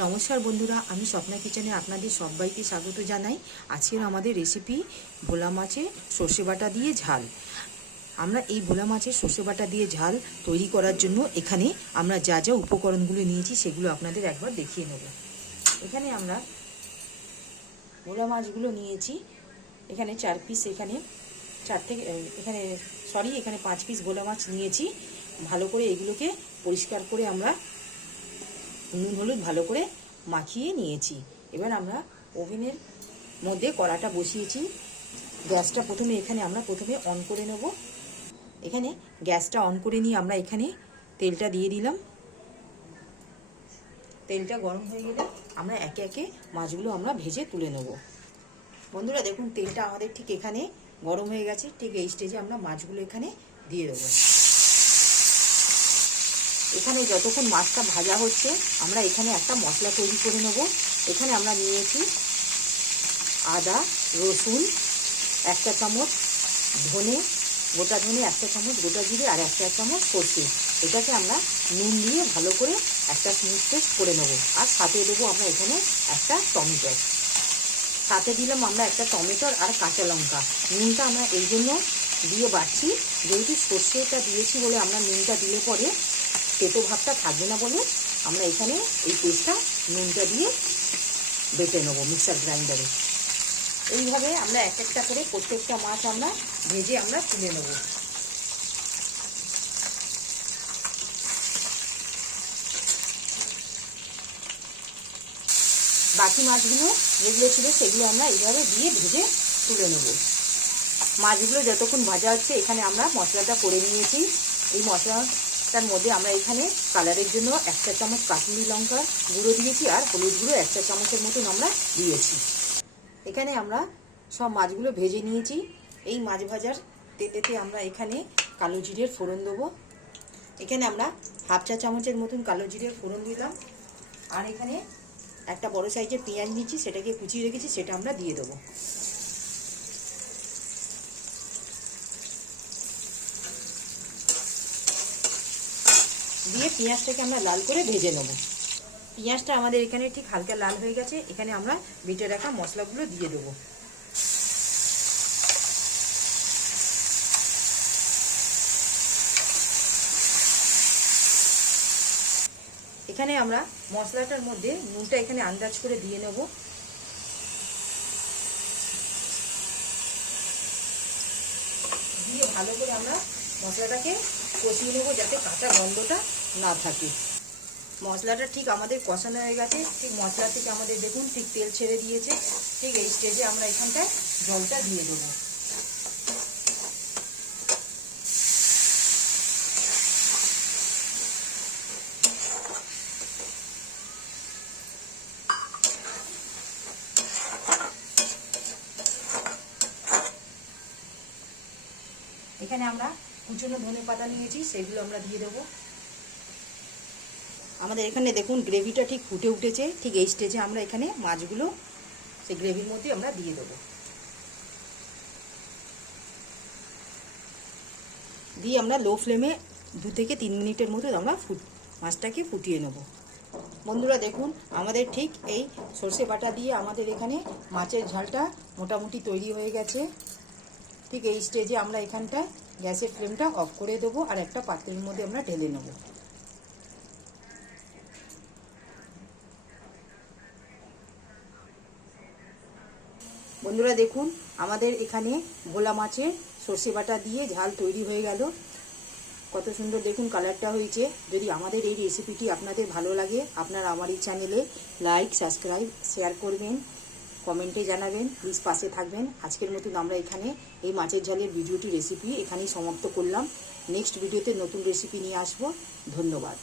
নমস্কার বন্ধুরা, আমি স্বপ্না কিচেনে আপনাদের সবাইকে স্বাগত জানাই। আজকের আমাদের রেসিপি ভোলা মাছের সর্ষে বাটা দিয়ে ঝাল। আমরা এই ভোলা মাছের সর্ষে বাটা দিয়ে ঝাল তৈরি করার জন্য এখানে আমরা যা যা উপকরণগুলো নিয়েছি সেগুলো আপনাদের একবার দেখিয়ে নেব। এখানে আমরা ভোলা মাছগুলো নিয়েছি, এখানে 4 পিস, এখানে 5 পিস ভোলা মাছ নিয়েছি। ভালো করে এগুলোকে পরিষ্কার করে আমরা নুন হলুদ ভালো করে মাখিয়ে নিয়েছি। এবার আমরা ওভেনের মধ্যে কড়াটা বসিয়েছি। গ্যাসটা প্রথমে অন করে নেব। এখানে গ্যাসটা অন করে নিয়ে আমরা এখানে তেলটা দিয়ে দিলাম। তেলটা গরম হয়ে গেলে আমরা একে একে মাছগুলো আমরা ভেজে তুলে নেব। বন্ধুরা দেখুন, তেলটা আমাদের ঠিক এখানে গরম হয়ে গেছে। ঠিক এই স্টেজে আমরা মাছগুলো এখানে দিয়ে দেবো। এখানে যতক্ষণ মাছটা ভাজা হচ্ছে আমরা এখানে একটা মশলা তৈরি করে নেব। এখানে আমরা নিয়েছি আদা, রসুন 1 চা চামচ, গোটা ধনে 1 চা চামচ, গোটা জিরে আর 1 চা চামচ সরষে। এটাকে আমরা নুন দিয়ে ভালো করে একটা স্মুথ পেস্ট করে নেব। আর সাথে দেবো আমরা এখানে একটা টমেটো, সাথে দিলাম আমরা একটা টমেটোর আর কাঁচা লঙ্কা। নুনটা আমরা এই জন্য দিয়ে বাড়ছি, যেহেতু সর্ষেটা দিয়েছি বলে আমরা নুনটা দিলে পরে তেতো ভাবটা থাকবে না বলে আমরা এখানে এই পেস্টটা নুনটা দিয়ে বেটে নেবো মিক্সার গ্রাইন্ডারে। এইভাবে আমরা এক একটা করে প্রত্যেকটা মাছ আমরা ভেজে আমরা তুলে নেব। বাকি মাছগুলো যেগুলো ছিল সেগুলো আমরা এইভাবে দিয়ে ভেজে তুলে নেব। মাছগুলো যতক্ষণ ভাজা হচ্ছে এখানে আমরা মশলাটা করে নিয়েছি। এই মশলাটার মধ্যে আমরা এখানে কালারের জন্য 1 চা চামচ কাশ্মীরি লঙ্কা গুঁড়ো দিয়েছি আর হলুদ গুঁড়ো 1 চা চামচের মতন আমরা দিয়েছি। এখানে আমরা সব মাছগুলো ভেজে নিয়েছি। এই মাছ ভাজার তেলেতে আমরা এখানে কালো জিরের ফোড়ন দেবো। এখানে আমরা 1/2 চা চামচের মতন কালো জিরের ফোড়ন দিলাম। আর এখানে একটা বড় সাইজের পেঁয়াজ নিচ্ছি, সেটাকে কুচিয়ে রেখেছি, সেটা আমরা দিয়ে দেবো। দিয়ে পেঁয়াজটাকে আমরা লাল করে ভেজে নেব। পেঁয়াজটা আমাদের এখানে ঠিক হালকা লাল হয়ে গেছে। এখানে আমরা বেটে রাখা মশলাগুলো দিয়ে দেবো। এখানে আমরা মশলাটার মধ্যে নুনটা এখানে আন্দাজ করে দিয়ে নেব। দিয়ে ভালো করে আমরা মশলাটাকে কষিয়ে নেব যাতে কাঁচা গন্ধটা না থাকে। মশলাটা ঠিক আমাদের কষানো হয়ে গেছে। ঠিক মশলা থেকে আমাদের দেখুন ঠিক তেল ছেড়ে দিয়েছে। ঠিক এই স্টেজে আমরা এখানটায় জলটা দিয়ে দেবো। এখানে আমরা কুচনো ধনেপাতা নিয়েছি, সেগুলো আমরা দিয়ে দেবো। আমাদের এখানে দেখুন গ্রেভিটা ঠিক ফুটে উঠেছে। ঠিক এই স্টেজে আমরা এখানে মাছগুলো সেই গ্রেভির মধ্যে আমরা দিয়ে দেবো। দিয়ে আমরা লো ফ্লেমে 2 থেকে 3 মিনিটের মতো আমরা মাছটাকে ফুটিয়ে নেব। বন্ধুরা দেখুন, আমাদের ঠিক এই সর্ষে বাটা দিয়ে আমাদের এখানে মাছের ঝালটা মোটামুটি তৈরি হয়ে গেছে। ঠিক এই স্টেজে আমরা এখানটায় গ্যাসের ফ্লেমটা অফ করে দেবো আর একটা পাত্রের মধ্যে আমরা ঢেলে নেব। বন্ধুরা দেখুন, আমাদের এখানে ভোলা মাছের সর্ষে বাটা দিয়ে ঝাল তৈরি হয়ে গেল। কত সুন্দর দেখুন কালারটা হয়েছে। যদি আমাদের এই রেসিপিটি আপনাদের ভালো লাগে, আপনারা আমার এই চ্যানেলে লাইক, সাবস্ক্রাইব, শেয়ার করবেন, কমেন্টে জানাবেন, প্লিজ পাশে থাকবেন। আজকের মতন আমরা এখানে এই মাছের ঝালের ভিডিওটি রেসিপি এখানেই সমাপ্ত করলাম। নেক্সট ভিডিওতে নতুন রেসিপি নিয়ে আসবো। ধন্যবাদ।